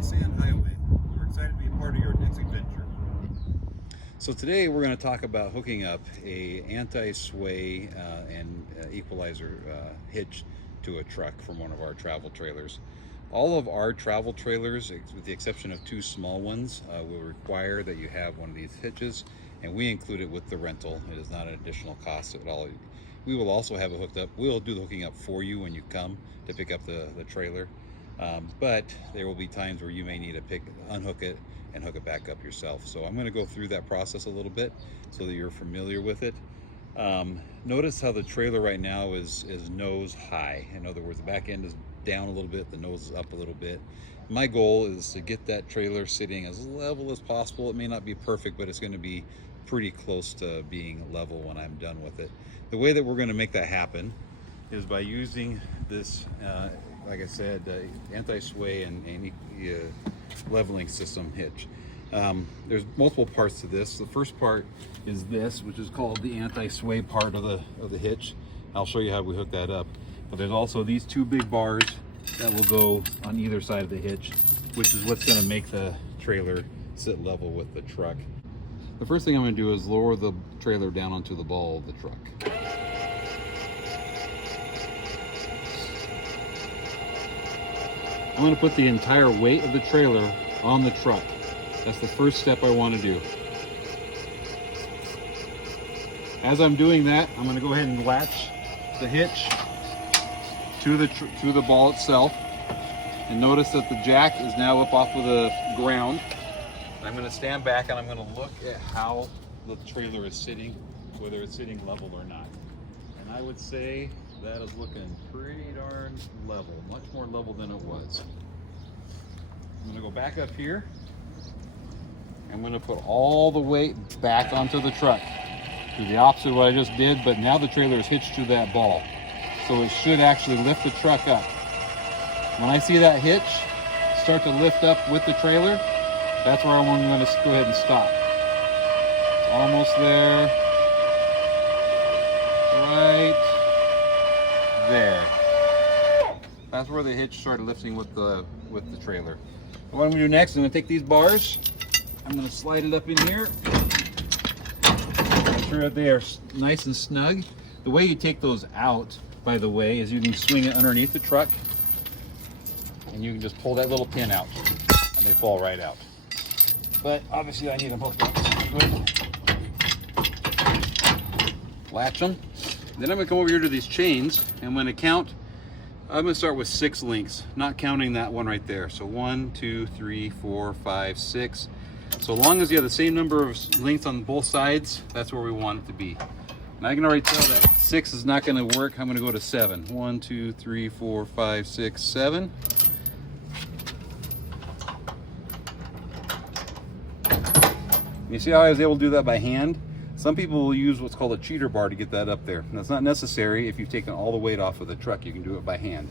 the Sand Highway. We're excited to be a part of your next adventure. So today we're going to talk about hooking up a anti-sway and equalizer hitch to a truck from one of our travel trailers. All of our travel trailers, with the exception of two small ones, will require that you have one of these hitches, and we include it with the rental. It is not an additional cost at all. We will also have it hooked up. We'll do the hooking up for you when you come to pick up the trailer. But there will be times where you may need to unhook it and hook it back up yourself. So I'm going to go through that process a little bit so that you're familiar with it. Notice how the trailer right now is nose high. In other words, the back end is down a little bit, the nose is up a little bit. My goal is to get that trailer sitting as level as possible. It may not be perfect, but it's going to be pretty close to being level when I'm done with it. The way that we're going to make that happen is by using this, like I said, anti-sway and leveling system hitch. There's multiple parts to this. The first part is this, which is called the anti-sway part of the hitch. I'll show you how we hook that up. But there's also these two big bars that will go on either side of the hitch, which is what's going to make the trailer sit level with the truck. The first thing I'm going to do is lower the trailer down onto the ball of the truck. I'm going to put the entire weight of the trailer on the truck. That's the first step I want to do. As I'm doing that, I'm going to go ahead and latch the hitch to the ball itself. And notice that the jack is now up off of the ground. I'm going to stand back and I'm going to look at how the trailer is sitting, whether it's sitting level or not. And I would say that is looking pretty darn level, much more level than it was. I'm going to go back up here. I'm going to put all the weight back onto the truck. Do the opposite of what I just did, but now the trailer is hitched to that ball. So it should actually lift the truck up. When I see that hitch start to lift up with the trailer, that's where I'm going to go ahead and stop. It's almost there. Right there. That's where the hitch started lifting with the trailer. What I'm going to do next, I'm going to take these bars, I'm going to slide it up in here. Make sure that they are nice and snug. The way you take those out, by the way, is you can swing it underneath the truck and you can just pull that little pin out and they fall right out. But obviously I need them hooked up. Good. Latch them. Then I'm going to come over here to these chains, and I'm going to count. I'm going to start with 6 links, not counting that one right there. So 1, 2, 3, 4, 5, 6. So long as you have the same number of links on both sides, that's where we want it to be. And I can already tell that 6 is not going to work. I'm going to go to 7. 1, 2, 3, 4, 5, 6, 7. You see how I was able to do that by hand? Some people will use what's called a cheater bar to get that up there. And that's not necessary. If you've taken all the weight off of the truck, you can do it by hand.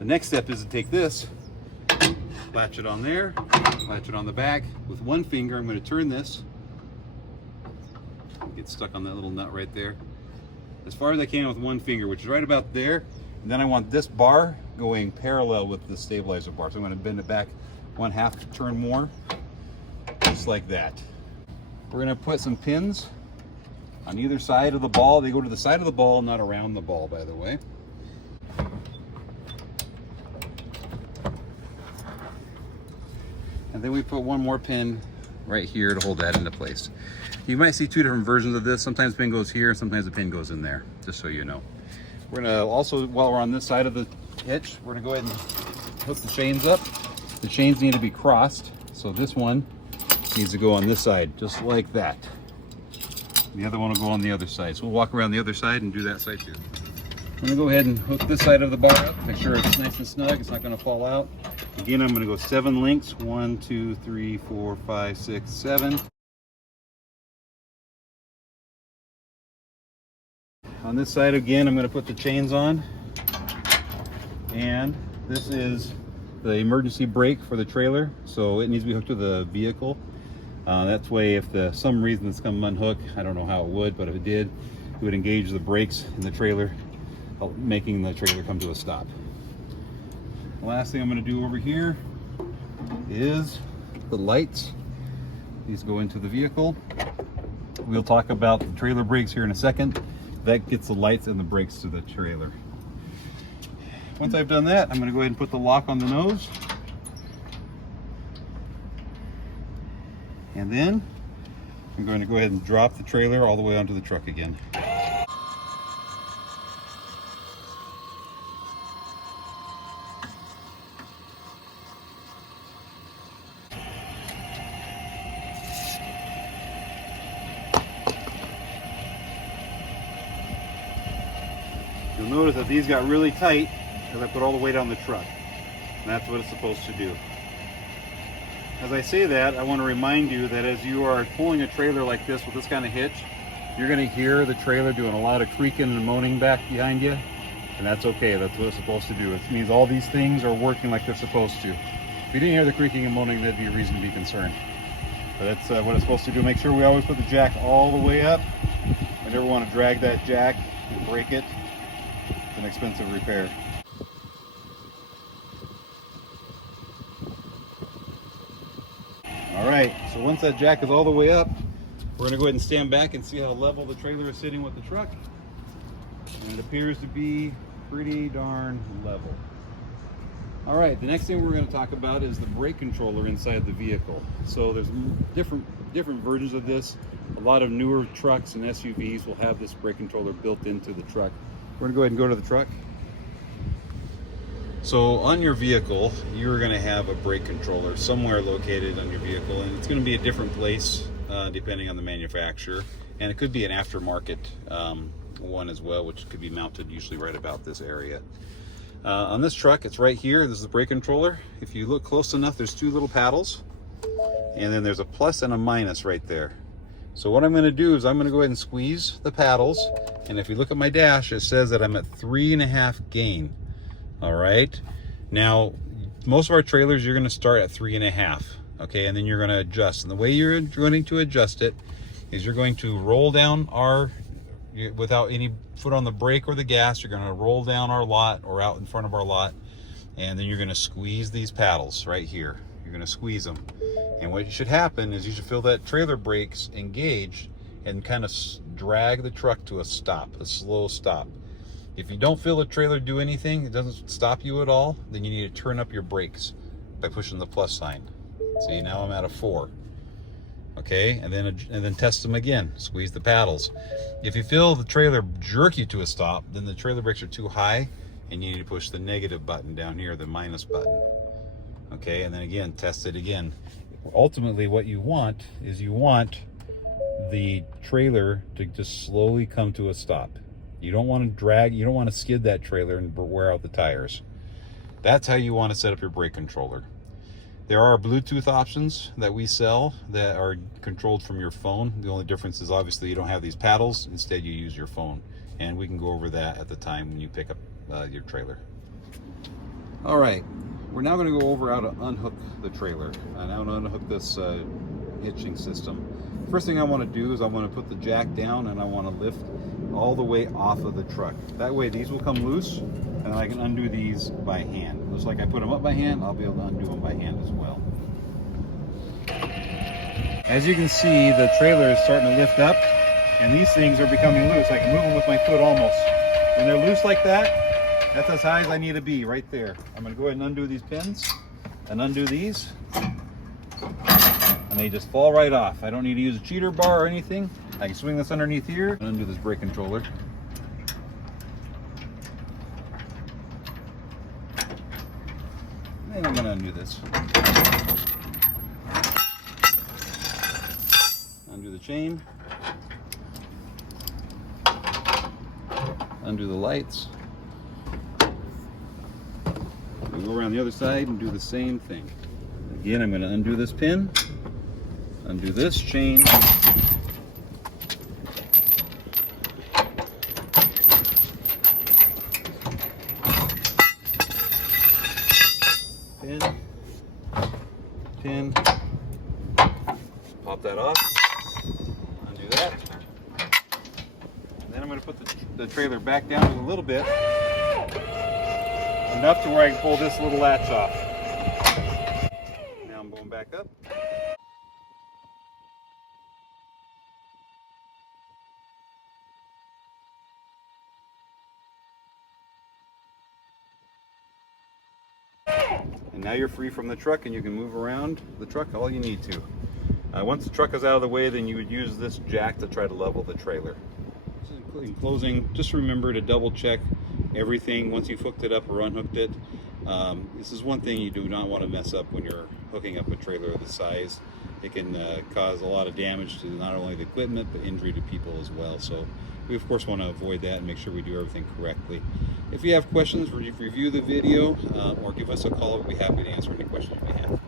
The next step is to take this, latch it on there, latch it on the back. With one finger, I'm going to turn this. Get stuck on that little nut right there. As far as I can with one finger, which is right about there. And then I want this bar going parallel with the stabilizer bar. So I'm going to bend it back 1/2 turn more, just like that. We're going to put some pins on either side of the ball. They go to the side of the ball, not around the ball, by the way. And then we put one more pin right here to hold that into place. You might see two different versions of this. Sometimes the pin goes here, sometimes the pin goes in there, just so you know. We're going to also, while we're on this side of the hitch, we're going to go ahead and hook the chains up. The chains need to be crossed, so this one needs to go on this side, just like that. The other one will go on the other side. So we'll walk around the other side and do that side too. I'm going to go ahead and hook this side of the bar up, make sure it's nice and snug, it's not going to fall out. Again, I'm going to go 7 links, 1, 2, 3, 4, 5, 6, 7. On this side again, I'm going to put the chains on. And this is the emergency brake for the trailer, so it needs to be hooked to the vehicle. That way, if some reason it's come unhook, I don't know how it would, but if it did, it would engage the brakes in the trailer, making the trailer come to a stop. The last thing I'm going to do over here is the lights. These go into the vehicle. We'll talk about the trailer brakes here in a second. That gets the lights and the brakes to the trailer. Once I've done that, I'm going to go ahead and put the lock on the nose. And then I'm going to go ahead and drop the trailer all the way onto the truck again. You'll notice that these got really tight as I put all the weight on the truck. And that's what it's supposed to do. As I say that, I want to remind you that as you are pulling a trailer like this with this kind of hitch, you're going to hear the trailer doing a lot of creaking and moaning back behind you. And that's okay, that's what it's supposed to do. It means all these things are working like they're supposed to. If you didn't hear the creaking and moaning, that'd be a reason to be concerned. But that's what it's supposed to do. Make sure we always put the jack all the way up. I never want to drag that jack and break it. It's an expensive repair. Alright, so once that jack is all the way up, we're going to go ahead and stand back and see how level the trailer is sitting with the truck. And it appears to be pretty darn level. Alright, the next thing we're going to talk about is the brake controller inside the vehicle. So there's different versions of this. A lot of newer trucks and SUVs will have this brake controller built into the truck. We're going to go ahead and go to the truck. So on your vehicle, you're going to have a brake controller somewhere located on your vehicle, and it's going to be a different place depending on the manufacturer, and it could be an aftermarket one as well, which could be mounted usually right about this area. On this truck, it's right here. This is the brake controller. If you look close enough, there's two little paddles, and then there's a plus and a minus right there. So what I'm going to do is I'm going to go ahead and squeeze the paddles, and if you look at my dash, it says that I'm at 3.5 gain. All right, now most of our trailers you're going to start at 3.5, okay, and then you're going to adjust. And the way you're going to adjust it is you're going to roll down without any foot on the brake or the gas, you're going to roll down our lot or out in front of our lot, and then you're going to squeeze these paddles right here. You're going to squeeze them, and what should happen is you should feel that trailer brakes engage and kind of drag the truck to a stop, a slow stop. If you don't feel the trailer do anything, it doesn't stop you at all, then you need to turn up your brakes by pushing the plus sign. See, now I'm at a 4. Okay, and then test them again. Squeeze the paddles. If you feel the trailer jerk you to a stop, then the trailer brakes are too high, and you need to push the negative button down here, the minus button. Okay, and then again, test it again. Ultimately, what you want is the trailer to just slowly come to a stop. You don't want to drag, you don't want to skid that trailer and wear out the tires. That's how you want to set up your brake controller. There are Bluetooth options that we sell that are controlled from your phone. The only difference is obviously you don't have these paddles. Instead, you use your phone. And we can go over that at the time when you pick up your trailer. All right, we're now going to go over how to unhook the trailer and how to unhook this hitching system. First thing I want to do is I want to put the jack down and I want to lift all the way off of the truck. That way these will come loose and I can undo these by hand. Just like I put them up by hand, I'll be able to undo them by hand as well. As you can see, the trailer is starting to lift up and these things are becoming loose. I can move them with my foot almost. When they're loose like that, that's as high as I need to be right there. I'm going to go ahead and undo these pins and undo these. And they just fall right off. I don't need to use a cheater bar or anything. I can swing this underneath here and undo this brake controller. And I'm going to undo this. Undo the chain. Undo the lights. We go around the other side and do the same thing. Again, I'm going to undo this pin. Undo this chain. Pin. Pop that off. Undo that. Then I'm going to put the trailer back down a little bit. Enough to where I can pull this little latch off. Now I'm going back up. And now you're free from the truck and you can move around the truck all you need to. Once the truck is out of the way, then you would use this jack to try to level the trailer. In closing, just remember to double check everything once you've hooked it up or unhooked it. This is one thing you do not want to mess up when you're hooking up a trailer of this size. It can cause a lot of damage to not only the equipment but injury to people as well. So we of course want to avoid that and make sure we do everything correctly. If you have questions, review the video or give us a call. We'll be happy to answer any questions you may have.